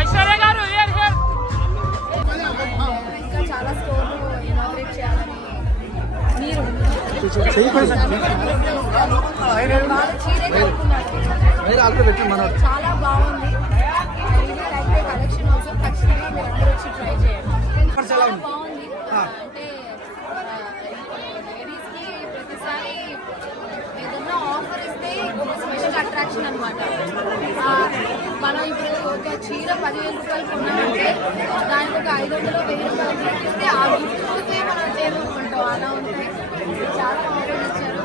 ఐశ్వర్య గారు ఇంకా చాలా స్టోర్లు ఇనాగ్రేట్ చేయాలని మీరు చాలా బాగుంది. కలెక్షన్ ఆల్సో ఖచ్చితంగా మీరు అందరూ వచ్చి ట్రై చేయండి. చాలా బాగుంది. అంటే లేడీస్ కి ప్రతిసారి ఏదన్నా ఆఫర్ ఇస్తే ఒక స్పెషల్ అట్రాక్షన్ అనమాట. మనం ఇప్పుడు ఒక చీర 10,000 రూపాయలు కొన్నామంటే దానికి ఒక 500 1000 రూపాయలు గిఫ్ట్ ఇస్తే ఆ గిఫ్ట్ చూస్తే మనం చేరుకుంటాం. అలా ఉంటాయి. చాలా ఆఫర్ ఇచ్చారు.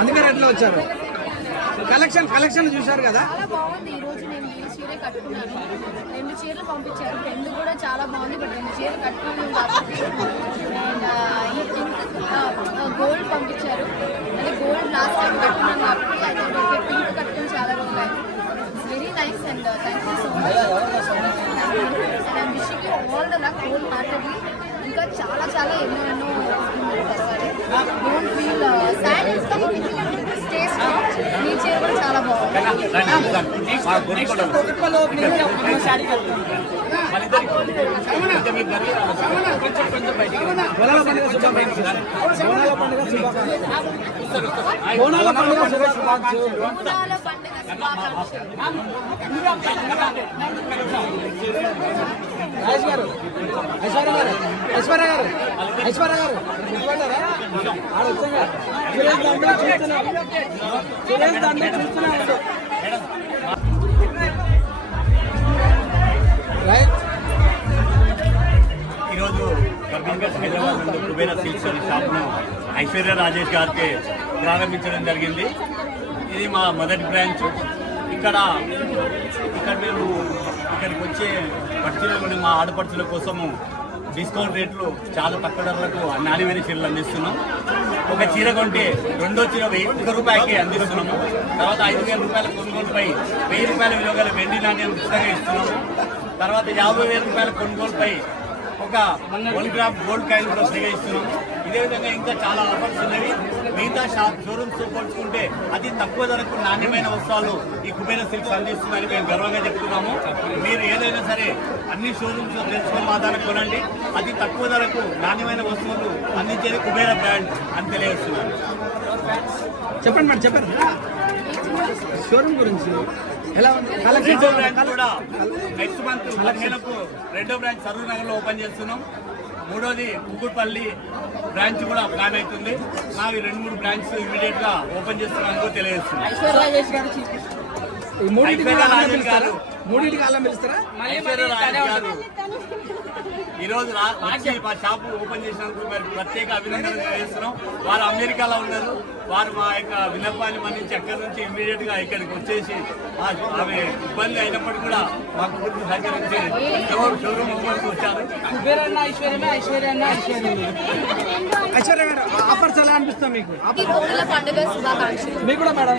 అందుకని ఎట్లా వచ్చారు? కలెక్షన్ చూసారు కదా, చాలా బాగుంది. ఈ రోజు నేను ఈ చీర కట్టుకున్నాను. 2 చీరలు పంపించారు. 2 కూడా చాలా బాగుంది. బట్ 2 చీరలు కట్టుకున్నాను కాబట్టి గోల్డ్ పంపించారు. అంటే గోల్డ్ లాస్ట్ టైం కట్టుకున్నాను కాబట్టి అది పింక్ కట్టుకుని చాలా రోజులు very nice. And thank you so much. And I'm wishing you all the luck wholeheartedly. ఇంకా చాలా చాలా ఎన్నో కలవాలి. Don't feel sad. Stay strong. మీ చీర కూడా చాలా బాగుంది. ఐశ్వర్య గారు ఈరోజు కర్నూలు హైదరాబాద్ నుండి కుబేరా సిల్క్స్ అనే షాప్ను ఐశ్వర్య రాజేష్ గారికి ప్రారంభించడం జరిగింది. ఇది మా మొదటి బ్రాంచ్. ఇక్కడ మేము ఇక్కడికి వచ్చే పట్టుచీరలు మా ఆడపడుచుల కోసము డిస్కౌంట్ రేట్లు చాలా తక్కువ ధరలకు నాణ్యమైన చీరలు అందిస్తున్నాం. ఒక చీర కొంటే రెండో చీర 1 రూపాయకి అందిస్తున్నాము. తర్వాత 5,000 రూపాయల కొనుగోలుపై 1000 రూపాయల విలువ గల వెండి నాణ్యం ఉచితంగా ఇస్తున్నాము. తర్వాత 50,000 రూపాయల కొనుగోలుపై ఒక 1 గ్రామ్ గోల్డ్ కాయిన్ కూడా ఫ్రీగా ఇస్తున్నాము. ఇదే విధంగా ఇంకా చాలా ఆఫర్స్ ఉన్నవి. మిగతా షోరూమ్స్ పోల్చుకుంటే అతి తక్కువ ధరకు నాణ్యమైన వస్త్రాలు ఈ కుబేరా సిల్క్స్ అందిస్తుందని మేము గర్వంగా చెప్తున్నాము. మీరు ఏదైనా సరే అన్ని షోరూమ్స్ లో తెలుసుకొని మా దానికి కొనండి. అతి తక్కువ ధరకు నాణ్యమైన వస్తువులు అందించేది కుబేరా బ్రాండ్ అని తెలియజేస్తున్నాను. చెప్పండి మేడం, చెప్పండి షోరూమ్ గురించి. రెండో బ్రాంచ్ కూడా నెక్స్ట్ మంత్ 15కు రెండో బ్రాంచ్ సరూర్ నగర్ లో ఓపెన్ చేస్తున్నాం. మూడోది కుకుట్పల్లి బ్రాంచ్ కూడా ప్లాన్ అవుతుంది. మావి 2-3 బ్రాంచ్ ఇమీడియట్ గా ఓపెన్ చేస్తున్నాను తెలియజేస్తున్నాం. ఈరోజు వచ్చి మా షాపు ఓపెన్ చేసినందుకు మరి ప్రత్యేక అభినందనలు తెలియజేస్తున్నాం. వారు అమెరికాలో ఉన్నారు. వారు మా యొక్క విన్నపాన్ని మన్నించి అక్కడి నుంచి ఇమీడియట్ గా ఇక్కడికి వచ్చేసి ఆమె ఇబ్బంది అయినప్పటికీ కూడా మాకు పూర్తి సహకరించి షోరూమ్ ఓపెన్ వచ్చారు. ఐశ్వర్య గారు ఆఫర్స్ ఎలా అనిపిస్తాం మీకు? పండుగ శుభాకాంక్షలు. మీకు కూడా మేడం.